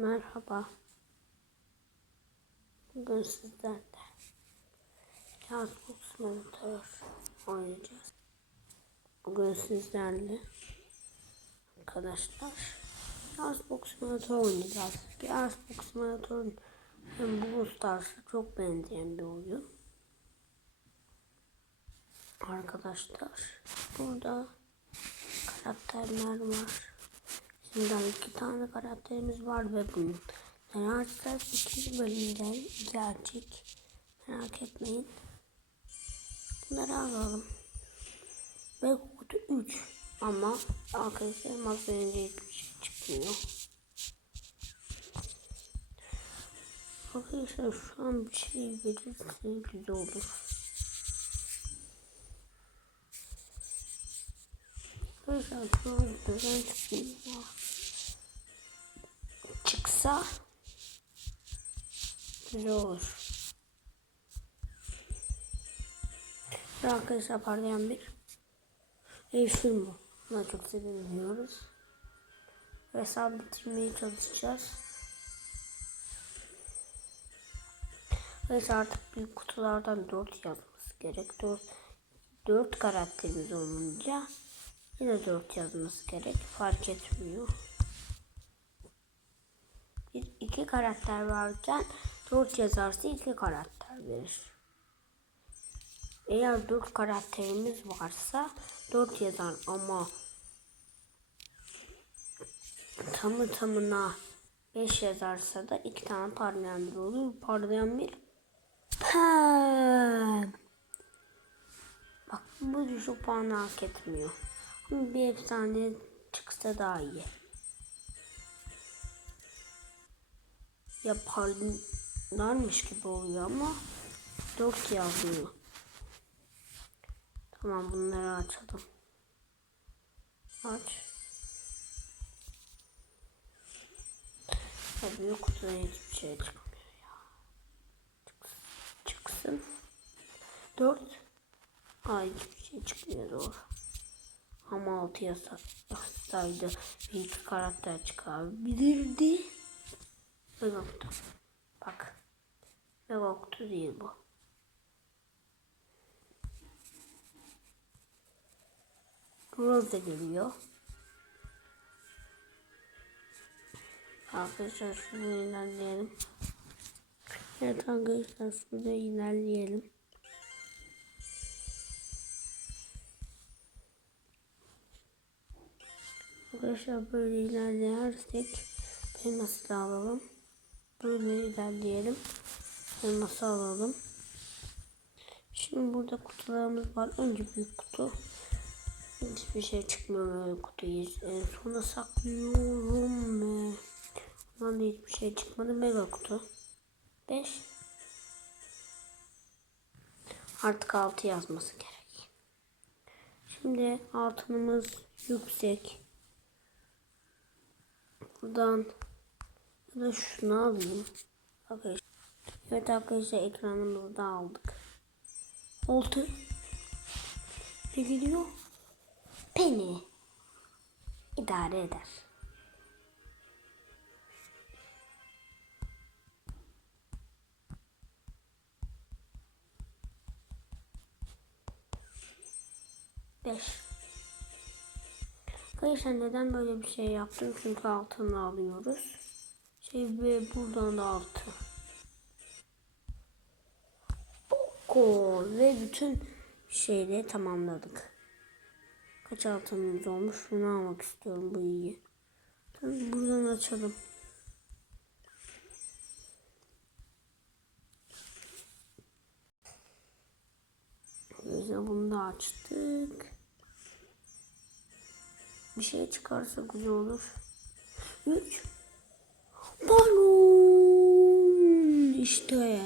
Merhaba. Bugün sizlerle Yazbox Simulator oynayacağız. Bugün sizlerle arkadaşlar Yazbox Simulator oynayacağız. Bir Yazbox Simulator'un hem bu Stars'a çok benzeyen bir oyun. Arkadaşlar burada karakterler var. Şimdi iki tane karakterimiz var ve bunun Arkadaşlar ikinci bölümde gelecek. Merak etmeyin. Bunları alalım. Ve kutu 3. Ama arkadaşlar az önce hiçbir şey çıkmıyor. Arkadaşlar şu an bir şey verirse güzel olur. Çıksa güzel olur. Arkadaşlar parlayan bir Eyfir mu? Buna çok seviniyoruz. Ve hesabı bitirmeye çalışacağız. Ve artık büyük kutulardan 4 yazması gerek. 4, 4 karakterimiz olunca yine 4 yazması gerek. Fark etmiyor. Bir iki karakter varken 4 yazarsa iki karakter verir. Eğer 4 karakterimiz varsa 4 yazar ama tamı tamına 5 yazarsa da 2 tane parlayan bir olur. Parlayan bir Hem. Bak bu düşük puanı hak etmiyor. Bir efsane çıksa daha iyi. yaparlarmış gibi oluyor ama 4 yazmıyor. Tamam bunları açalım. Aç. Büyük kutuda hiçbir şey çıkmıyor ya. Çıksın. 4. Ay hiçbir şey çıkmıyor doğru. Ama 6 yazsaydı bir iki karakter çıkabilirdi. Megoktu. Bak. Megoktu değil bu. Rose geliyor. Arkadaşlar şurada ilerleyelim. Evet arkadaşlar şurada ilerleyelim. Arkadaşlar böyle ilerleyersek ben nasıl alalım? Böyle ilerleyelim. Elması alalım. Şimdi burada kutularımız var. Önce büyük kutu. Hiçbir şey çıkmıyor böyle kutuyu. En sona saklıyorum ve Bundan da hiçbir şey çıkmadı. Mega kutu. 5. Artık 6 yazması gerek. Şimdi altınımız yüksek. Buradan ya da şunu alayım. Arkadaşlar. Evet arkadaşlar ekranımızı da aldık. Oldu. Ne gidiyor? Penny. İdare eder. Beş. Arkadaşlar neden böyle bir şey yaptım? Çünkü altını alıyoruz. Şey ve buradan da altı. Boko ve bütün şeyleri tamamladık. Kaç altınımız olmuş? Bunu almak istiyorum bu iyi. Tabii buradan açalım. Güzel bunu da açtık. Bir şey çıkarsa güzel olur. 3 Balon işte.